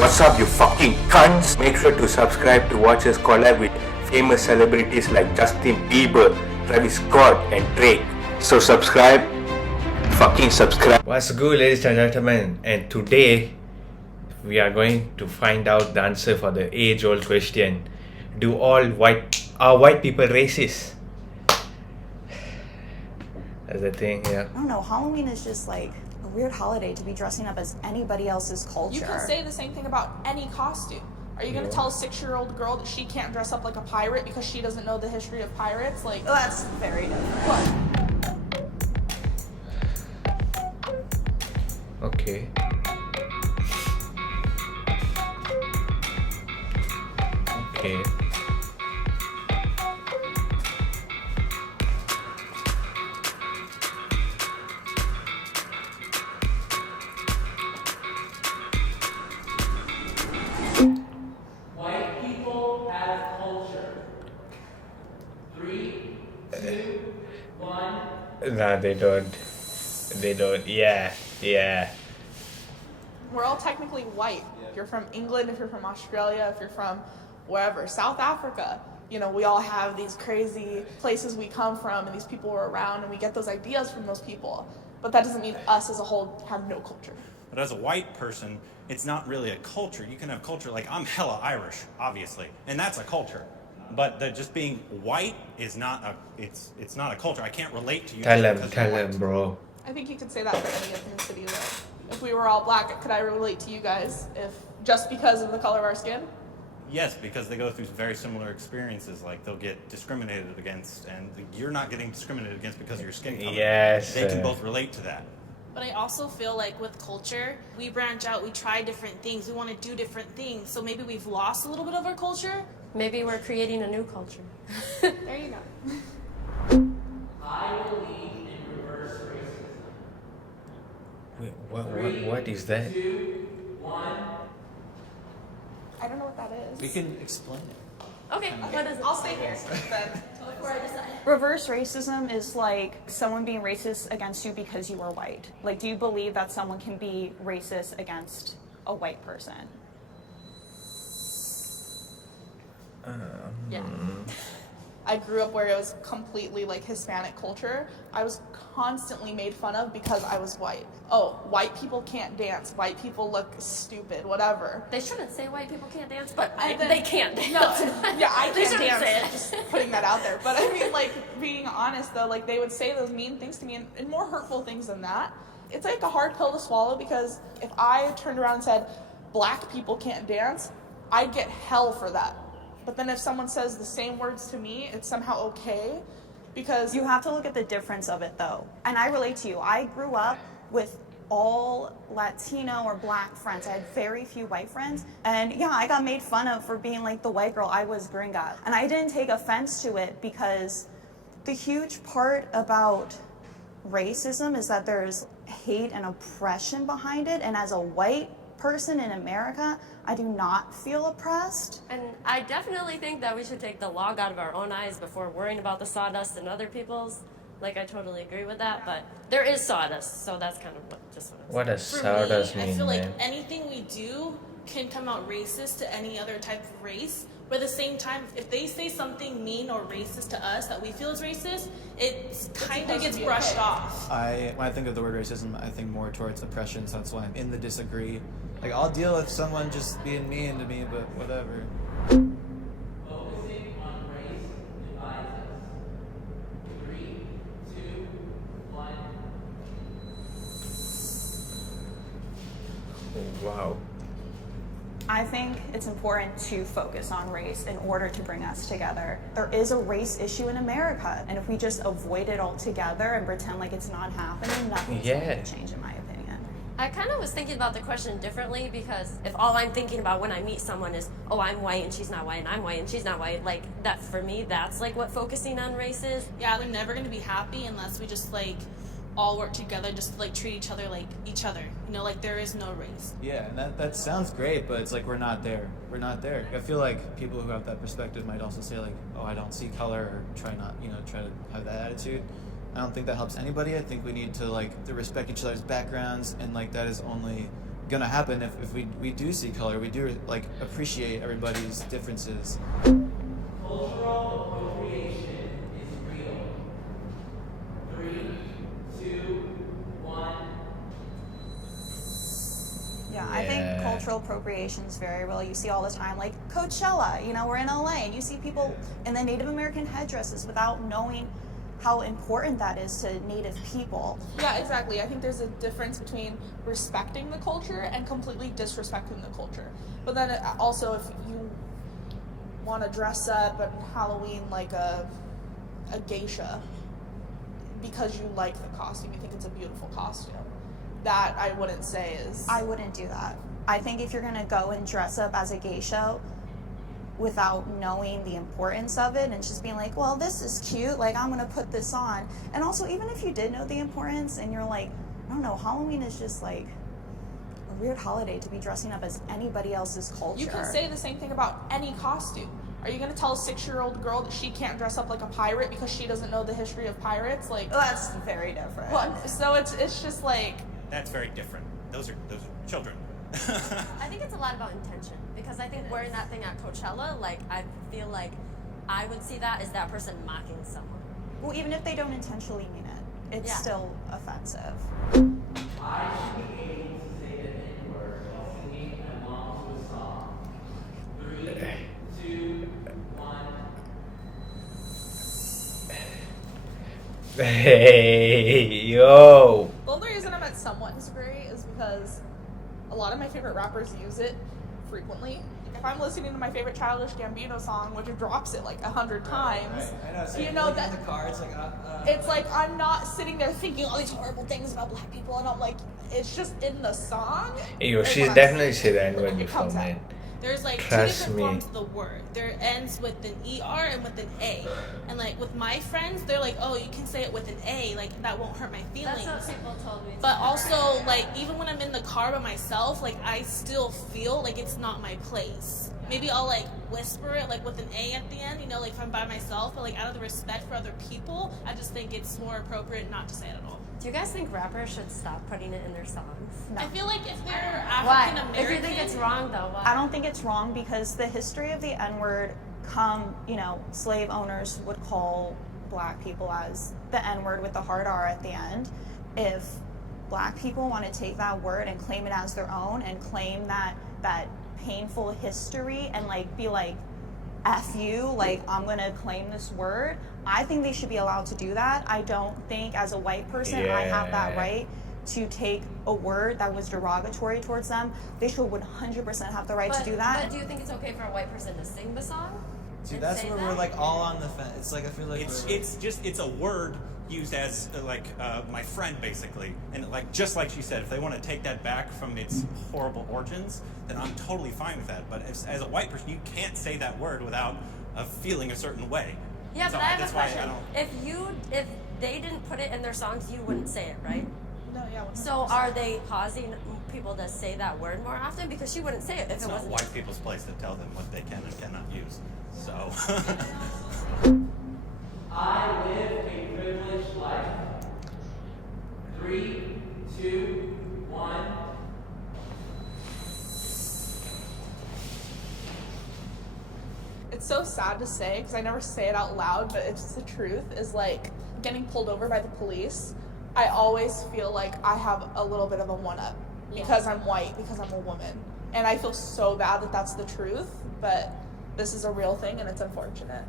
What's up, you fucking cunts? Make sure to subscribe to watch us collab with famous celebrities like Justin Bieber, Travis Scott, and Drake. So subscribe. Fucking subscribe. What's good, ladies and gentlemen? And today, we are going to find out the answer for the age-old question. Are white people racist? That's the thing, yeah. I don't know, Halloween is just like a weird holiday to be dressing up as anybody else's culture. You can say the same thing about any costume. Are you going to tell a 6-year-old girl that she can't dress up like a pirate because she doesn't know the history of pirates? Like, Well, that's very different. what? Okay. Okay. White people have culture. 3, 2, 1. Nah, they don't. They don't. Yeah. We're all technically white. If you're from England, if you're from Australia, if you're from wherever, South Africa, you know, we all have these crazy places we come from and these people are around and we get those ideas from those people. But that doesn't mean us as a whole have no culture. But as a white person, it's not really a culture. You can have culture, like I'm hella Irish, obviously, and that's a culture. But just being white is not it's not a culture. I can't relate to you. Tell because you're them, white. bro. I think you could say that for any ethnicity though. If we were all black, could I relate to you guys if just because of the color of our skin? Yes, because they go through very similar experiences. Like they'll get discriminated against, and you're not getting discriminated against because of your skin color. Yes. They can both relate to that. But I also feel like with culture, we branch out, we try different things, we want to do different things. So maybe we've lost a little bit of our culture. Maybe we're creating a new culture. There you go. I believe in reverse racism. Wait, what is that? 2, 1. I don't know what that is. We can explain it. Okay, what is it? I'll stay here then. Before I decide. Reverse racism is like someone being racist against you because you are white. Like, do you believe that someone can be racist against a white person? Yeah. I grew up where it was completely like Hispanic culture. I was constantly made fun of because I was white. Oh, white people can't dance. White people look stupid, whatever. They shouldn't say white people can't dance, but And then- they can't dance. No, yeah, I They can't shouldn't say dance. it. Just putting that out there. But I mean, like, being honest though, like, they would say those mean things to me and more hurtful things than that. It's like a hard pill to swallow because if I turned around and said, black people can't dance, I'd get hell for that. But then if someone says the same words to me, it's somehow okay because You have to look at the difference of it though. And I relate to you. I grew up with all Latino or black friends. I had very few white friends. And yeah, I got made fun of for being like the white girl. I was gringa. And I didn't take offense to it because the huge part about racism is that there's hate and oppression behind it. And as a white person in America, I do not feel oppressed. And I definitely think that we should take the log out of our own eyes before worrying about the sawdust in other people's. Like, I totally agree with that, but there is sawdust, so that's kind of what I'm saying. What does For sawdust me, mean, I feel like man? anything we do can come out racist to any other type of race. But at the same time, if they say something mean or racist to us that we feel is racist, it kind of supposed gets to be brushed okay. off. When I think of the word racism, I think more towards oppression, so that's why I'm in the disagree. Like, I'll deal with someone just being mean to me, but whatever. Focusing on race divides us. 3, 2, 1. Wow. I think it's important to focus on race in order to bring us together. There is a race issue in America, and if we just avoid it altogether and pretend like it's not happening, nothing's going Yeah. to change, in my opinion. I kind of was thinking about the question differently because if all I'm thinking about when I meet someone is, oh, I'm white and she's not white and I'm white and she's not white, like that for me, that's like what focusing on race is. Yeah, they're never going to be happy unless we just like all work together, just like treat each other like each other. You know, like there is no race. Yeah, and that sounds great, but it's like we're not there. We're not there. I feel like people who have that perspective might also say like, oh, I don't see color, or try to have that attitude. I don't think that helps anybody. I think we need to respect each other's backgrounds, and like that is only gonna happen if we do see color. We do like appreciate everybody's differences. Cultural appropriation is real. 3, 2, 1. Yeah, I think cultural appropriation is very real. You see all the time, like Coachella, you know, we're in LA, and you see people in the Native American headdresses without knowing how important that is to Native people. Yeah, exactly. I think there's a difference between respecting the culture and completely disrespecting the culture. But then also, if you want to dress up at Halloween like a geisha because you like the costume, you think it's a beautiful costume, that I wouldn't say is... I wouldn't do that. I think if you're gonna go and dress up as a geisha without knowing the importance of it and just being like, well, this is cute, like I'm gonna put this on. And also, even if you did know the importance and you're like, I don't know, Halloween is just like a weird holiday to be dressing up as anybody else's culture. You can say the same thing about any costume. Are you going to tell a 6-year-old girl that she can't dress up like a pirate because she doesn't know the history of pirates? Like, That's very different. well, so it's just like... That's very different. Those are children. I think it's a lot about intention, because I think wearing that thing at Coachella, like, I feel like I would see that as that person mocking someone. Well, even if they don't intentionally mean it, it's Yeah. still offensive. I should be able to say the N-word while singing along to a song. 3, 2, 1. Hey, yo. The only reason I'm at somewhat disagree is because a lot of my favorite rappers use it frequently. If I'm listening to my favorite Childish Gambino song, which drops it like 100 times, I know. So you know like that in the car, it's like it's like I'm not sitting there thinking all these horrible things about black people, and I'm like, it's just in the song. Yo, and she's when definitely said the N-word it before, comes out. man. There's like two Trust different me. forms of the word. There ends with an ER and with an A. And like with my friends, they're like, oh, you can say it with an A, like that won't hurt my feelings. That's what people told me. But also, like, even when I'm in the car by myself, like, I still feel like it's not my place. Maybe I'll, like, whisper it, like, with an A at the end, you know, like, if I'm by myself. But, like, out of the respect for other people, I just think it's more appropriate not to say it at all. Do you guys think rappers should stop putting it in their songs? I feel like if they're Why? African American... If you think it's wrong, though, why? I don't think it's wrong because the history of the N-word slave owners would call black people as the N-word with the hard R at the end. If black people want to take that word and claim it as their own and claim that painful history and like be like, F you, like I'm gonna claim this word, I think they should be allowed to do that. I don't think as a white person I have that right to take a word that was derogatory towards them. They should 100% have the right to do that. But do you think it's okay for a white person to sing the song? See, and that's say where that? we're like all on the fence. It's like I feel like It's a word used as my friend basically, and like just like she said, if they want to take that back from its horrible origins, then I'm totally fine with that. But as a white person, you can't say that word without feeling a certain way. Yeah, So but I have that's a why question. If they didn't put it in their songs, you wouldn't say it, right? No, yeah. 100%. So are they causing people to say that word more often? Because she wouldn't say it if It's it not wasn't. white people's place to tell them what they can and cannot use. So. I live a privileged life. 3, 2, 1. It's so sad to say because I never say it out loud, but it's the truth. Is like getting pulled over by the police. I always feel like I have a little bit of a one-up because I'm white, because I'm a woman, and I feel so bad that that's the truth. But this is a real thing, and it's unfortunate.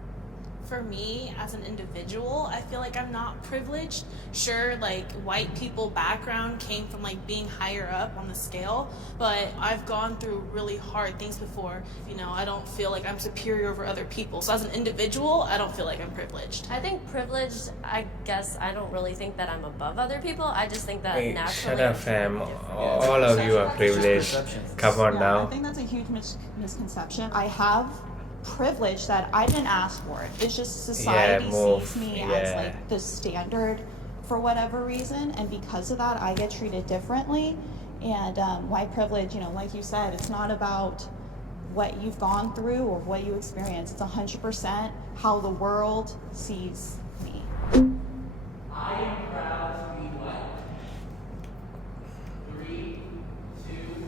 For me, as an individual, I feel like I'm not privileged. Sure, like, white people background came from, like, being higher up on the scale, but I've gone through really hard things before. You know, I don't feel like I'm superior over other people. So as an individual, I don't feel like I'm privileged. I think privileged, I guess I don't really think that I'm above other people. I just think that Hey, naturally. shut up, fam. All of you are privileged. Come on I now. think that's a huge misconception. I have privilege that I didn't ask for. It's just society sees me as like the standard for whatever reason, and because of that, I get treated differently. And white privilege, like you said, it's not about what you've gone through or what you experience. It's 100% how the world sees me. I am proud to be white. 3, 2,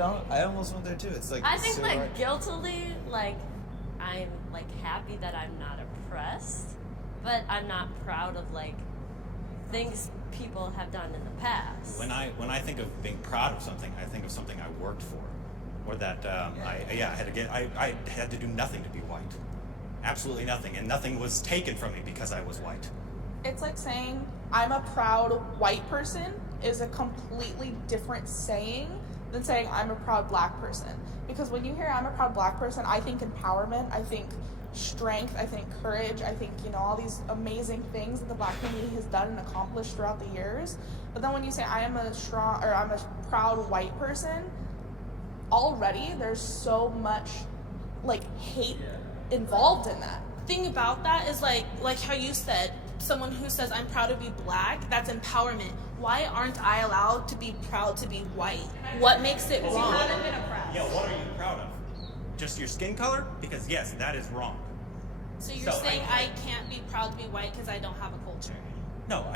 I almost went there too. It's like I it's think so like hard. guiltily, like I'm like happy that I'm not oppressed, but I'm not proud of like things people have done in the past. When I think of being proud of something, I think of something I worked for, or that I had to do nothing to be white, absolutely nothing, and nothing was taken from me because I was white. It's like saying I'm a proud white person is a completely different saying than saying I'm a proud black person. Because when you hear I'm a proud black person, I think empowerment, I think strength, I think courage, I think, you know, all these amazing things that the black community has done and accomplished throughout the years. But then when you say I'm a proud white person, already there's so much like hate involved in that. Thing about that is like how you said, someone who says I'm proud to be black, that's empowerment. Why aren't I allowed to be proud to be white? What makes it wrong? Yeah, what are you proud of? Just your skin color? Because yes, that is wrong. So you're saying I can't be proud to be white because I don't have a culture? No,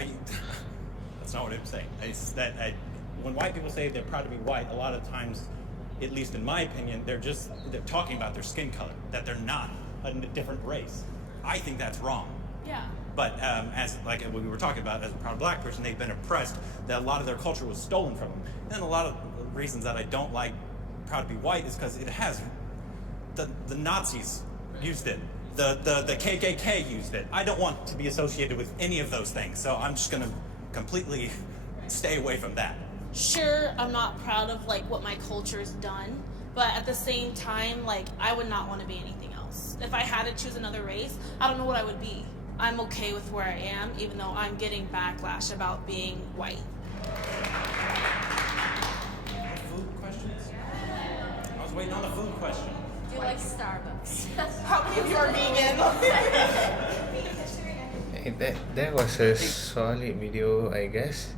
that's not what I'm saying. It's that when white people say they're proud to be white, a lot of times, at least in my opinion, they're talking about their skin color, that they're not a different race. I think that's wrong. Yeah. But as like what we were talking about, as a proud black person, they've been oppressed. That a lot of their culture was stolen from them. And a lot of reasons that I don't like proud to be white is because it has the Nazis used it. The KKK used it. I don't want to be associated with any of those things, so I'm just gonna completely stay away from that. Sure, I'm not proud of like what my culture's done, but at the same time, like I would not want to be anything else. If I had to choose another race, I don't know what I would be. I'm okay with where I am, even though I'm getting backlash about being white. Food questions? I was waiting on the food question. Do you like Starbucks? How many of you are vegan? That was a solid video, I guess.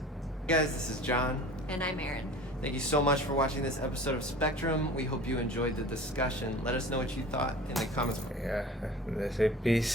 Guys, this is John. And I'm Erin. Thank you so much for watching this episode of Spectrum. We hope you enjoyed the discussion. Let us know what you thought in the comments. Yeah, that's it. Peace.